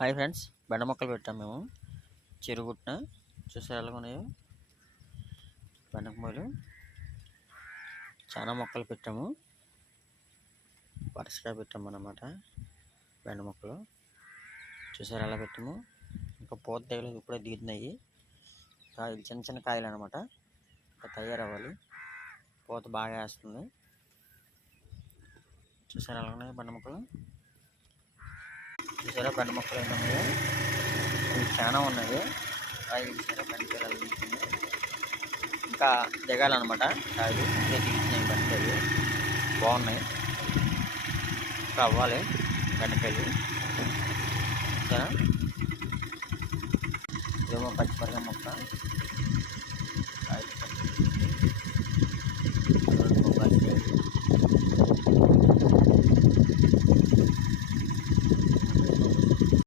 Hi friends, బెండ మొక్కలు పెట్టాము మేము చెరుగుట్న. చూసారు ఎలా ఉన్నాయో బెండకమ్మలు. చాలా మొక్కలు పెట్టాము, వరుసగా పెట్టాము అన్నమాట. బెండ మొక్కలు చూసారు ఎలా పెట్టాము. ఇంకా పూత తెగలేదు, ఇప్పుడే దిగుతున్నాయి కాయలు, చిన్న చిన్న కాయలు అనమాట. ఇంకా తయారవ్వాలి, పూత బాగా వేస్తుంది. చూసారు ఎలా ఉన్నాయి బెండ మొక్కలు. చూసారా బెండ మొక్కలు ఏంటన్నాయో, ఇవి చాలా ఉన్నాయి. కాయలు చూసారా బెండకాయలు ఇంకా దిగాలన్నమాట. కాయలు ఇంకా దిగుతున్నాయి బెండకాయలు, బాగున్నాయి. ఇంకా అవ్వాలి బెండకాయలు. చూసారా ఇదేమో పచ్చిమిరపకాయ మొక్క.